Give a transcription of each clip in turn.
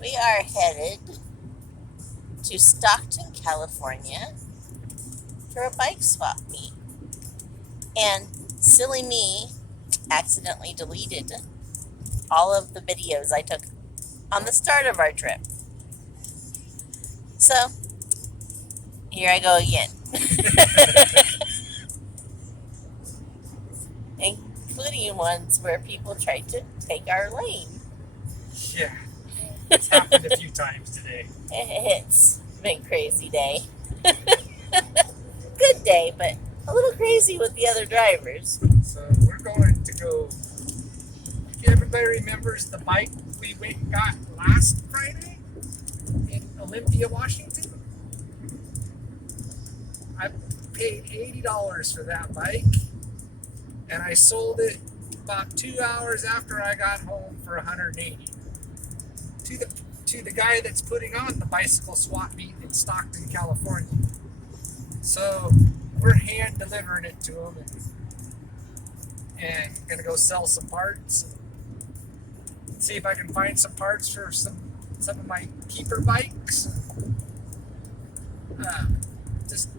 We are headed to Stockton, California for a bike swap meet. And silly me accidentally deleted all of the videos I took on the start of our trip. So, here I go again. Including ones where people tried to take our lane. Yeah, it's happened a few times today. It's been a crazy day. Good day, but a little crazy with the other drivers. So we're going to go. Everybody remembers the bike we went and got last Friday in Olympia, Washington? I paid $80 for that bike, and I sold it about 2 hours after I got home for $180 to the guy that's putting on the bicycle swap meet in Stockton, California. So we're hand delivering it to him and gonna go sell some parts and see if I can find some parts for some of my keeper bikes. Just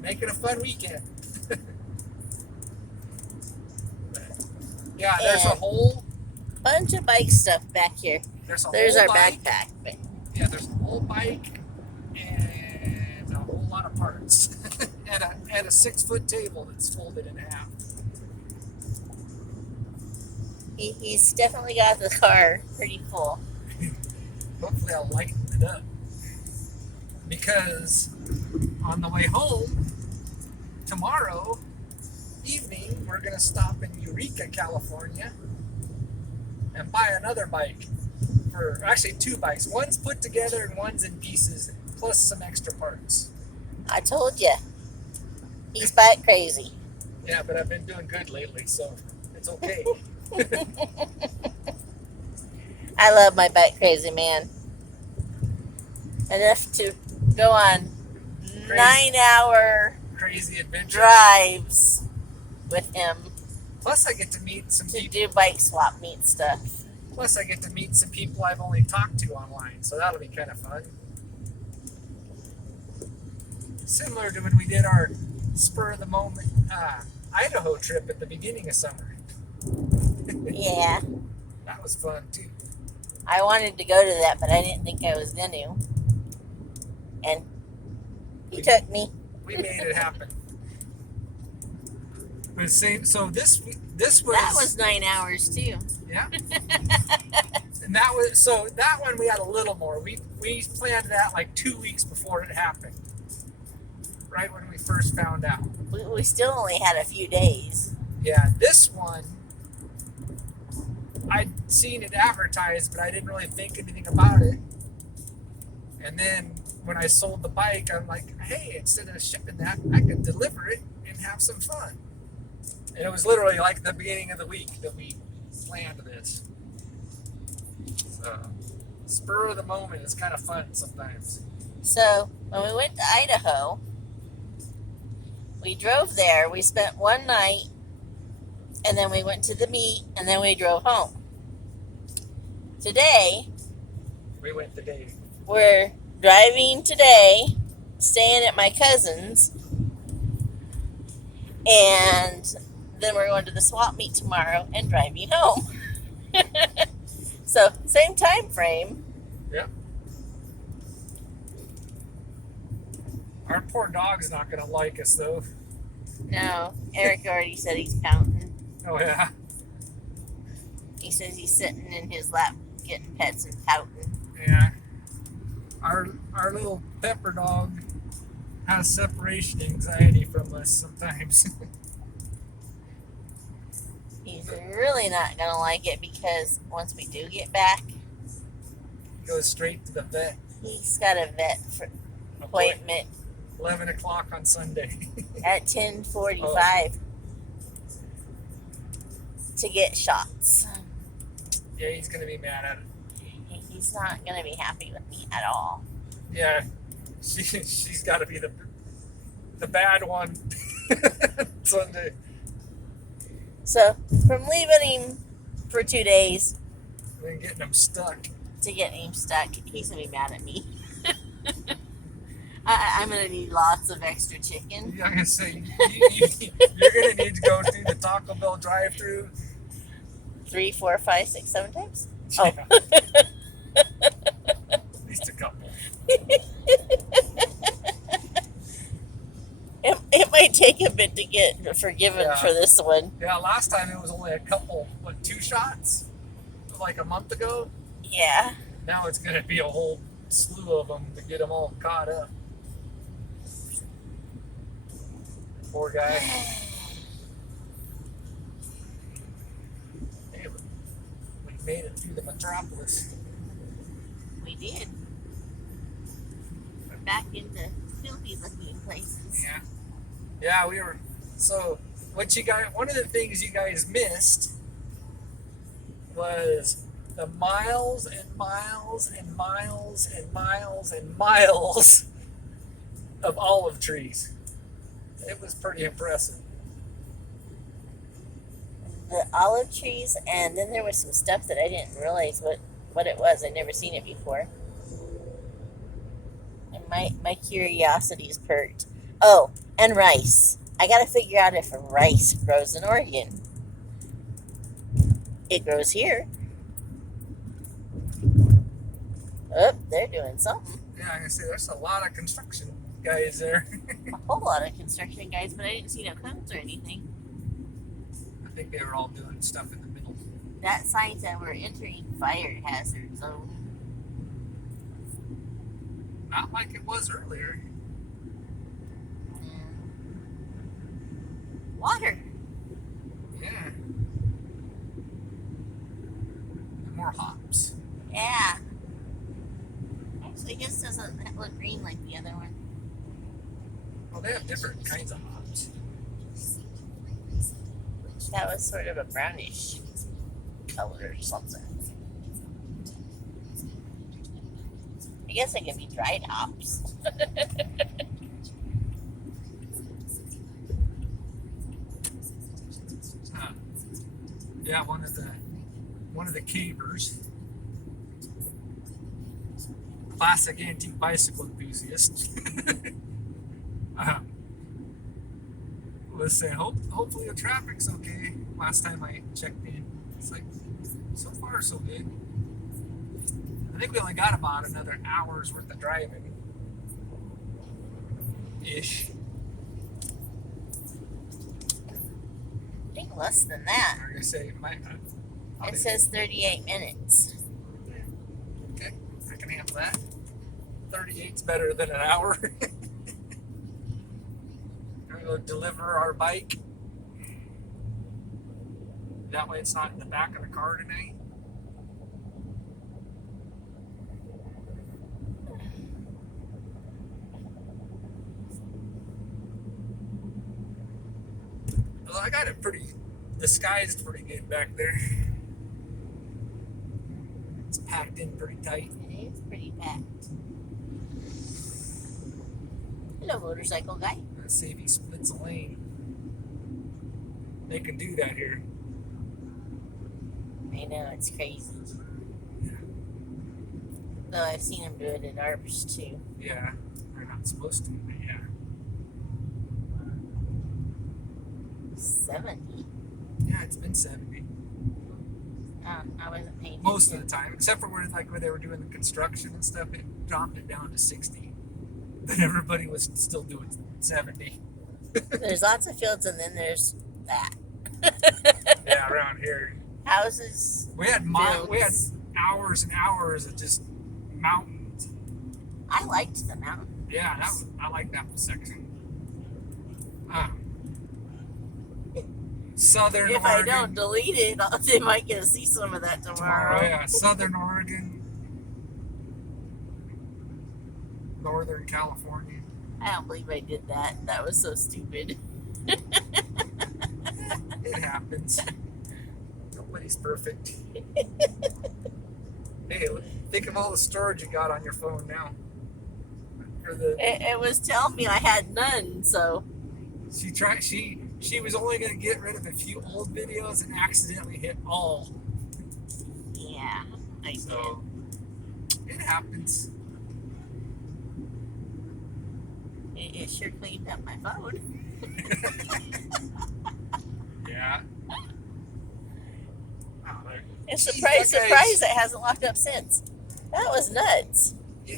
make it a fun weekend. Yeah, there's a whole bunch of bike stuff back here. There's our bike. backpack. But Yeah, there's a whole bike and a whole lot of parts. and a 6-foot table that's folded in half. he's definitely got the car pretty full. Hopefully I'll lighten it up. Because on the way home, tomorrow evening, we're going to stop in Eureka, California and buy another bike. Actually 2 bikes. One's put together and one's in pieces, plus some extra parts. I told you. He's bike crazy. Yeah, but I've been doing good lately, so it's okay. I love my bike crazy man. Enough to go on 9-hour crazy adventure drives with him. Plus I get to meet some people. To do bike swap meet stuff. Plus I get to meet some people I've only talked to online, so that'll be kind of fun. Similar to when we did our spur of the moment Idaho trip at the beginning of summer. Yeah. That was fun too. I wanted to go to that, but I didn't think I was going to. And he took me. We made it happen. But so this was... That was 9 hours too. Yeah. And that one we had a little more. We planned that like 2 weeks before it happened. Right when we first found out. We still only had a few days. Yeah, this one, I'd seen it advertised, but I didn't really think anything about it. And then when I sold the bike, I'm like, hey, instead of shipping that, I could deliver it and have some fun. And it was literally like the beginning of the week that we planned this. So, spur of the moment is kind of fun sometimes. So, when we went to Idaho, we drove there. We spent one night, and then we went to the meet, and then we drove home. Today, we went the day. We're driving today, staying at my cousin's, and then we're going to the swap meet tomorrow and driving home. So, same time frame. Yep. Our poor dog's not going to like us, though. No, Eric already said he's counting. Oh, yeah? He says he's sitting in his lap getting pets and pouting. Yeah. Our little pepper dog has separation anxiety from us sometimes. He's really not going to like it because once we do get back, He goes straight to the vet. He's got a vet appointment. 11 o'clock on Sunday. At 10:45 to get shots. Yeah, he's going to be mad at it. He's not going to be happy with me at all. Yeah, she's got to be the bad one Sunday. So, from leaving him for 2 days, And then getting him stuck. to get him stuck. He's gonna be mad at me. I'm gonna need lots of extra chicken. Yeah, I'm gonna say you're gonna need to go through the Taco Bell drive-through 3, 4, 5, 6, 7 times. Oh, at least a couple. it might take a bit to get forgiven Yeah. for this one. Yeah, last time it was only a couple, 2 shots? Like a month ago? Yeah. Now it's gonna be a whole slew of them to get them all caught up. Poor guy. Hey, we made it through the metropolis. We did. We're back into filthy looking places. Yeah. Yeah, we were. So, one of the things you guys missed was the miles and miles and miles and miles and miles of olive trees. It was pretty impressive. The olive trees, and then there was some stuff that I didn't realize what it was. I'd never seen it before. And my curiosity's perked. Oh, and rice. I gotta figure out if rice grows in Oregon. It grows here. Oh, they're doing something. Yeah, I'm gonna say there's a lot of construction guys there. A whole lot of construction guys, but I didn't see no cones or anything. I think they were all doing stuff in the middle. That sign said we're entering fire hazard zone. Not like it was earlier. Water. Yeah. And more hops. Yeah. Actually, this doesn't look green like the other one. Well, they have different kinds of hops. That was sort of a brownish color or something. I guess it can be dried hops. Yeah, one of the cavers, classic antique bicycle enthusiast, was saying, hopefully the traffic's okay. Last time I checked in, it's like, so far so good. I think we only got about another hour's worth of driving. Ish. I think less than that. I'm gonna say, It says 38 minutes. Okay, I can handle that. 38's better than an hour. We're gonna go deliver our bike. That way it's not in the back of the car tonight. Well, I got it pretty disguised pretty good back there. It's packed in pretty tight. It is pretty packed. Hello, motorcycle guy. Let's see if he splits a lane. They can do that here. I know, it's crazy. Yeah. Though I've seen him do it at ours too. Yeah, they're not supposed to, but yeah. 70. Yeah, it's been 70 I wasn't paying most of attention. the time, except for where they were doing the construction and stuff. It dropped it down to 60, but everybody was still doing 70. There's lots of fields, and then there's that. Yeah, around here Houses. we had fields. hours and hours of just mountains. I liked the mountain. Yeah, I like that section. Southern If Oregon. I don't delete it, they might get to see some of that tomorrow. Yeah, Southern Oregon, Northern California. I don't believe I did that. That was so stupid. It happens. Nobody's perfect. Hey, think of all the storage you got on your phone now. Or It was telling me I had none, so she was only going to get rid of a few old videos and accidentally hit all. yeah, I So happens. It sure cleaned up my phone. Yeah. Oh, And geez, surprise, that surprise, guy's- it hasn't locked up since. That was nuts. Yeah.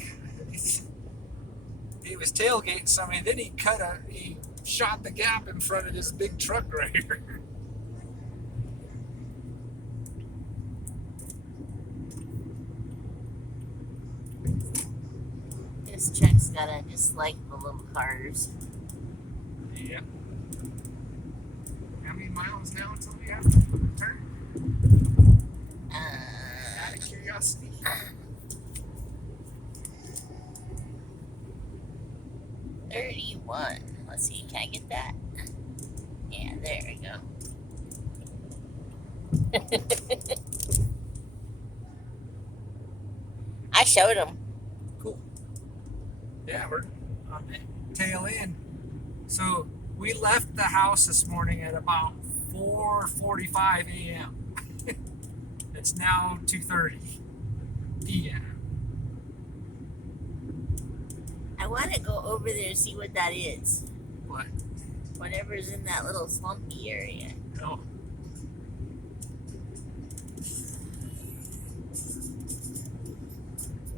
He was tailgating somebody, then he shot the gap in front of this big truck right here. This truck's gotta dislike the little cars. Yeah. How many miles now until we have to turn? Out of curiosity. 31. Let's see, can I get that? Yeah, there we go. I showed him. Cool. Yeah, we're on the tail end. So we left the house this morning at about 4:45 a.m. It's now 2:30 p.m. I want to go over there and see what that is. What? Whatever's in that little slumpy area. Oh,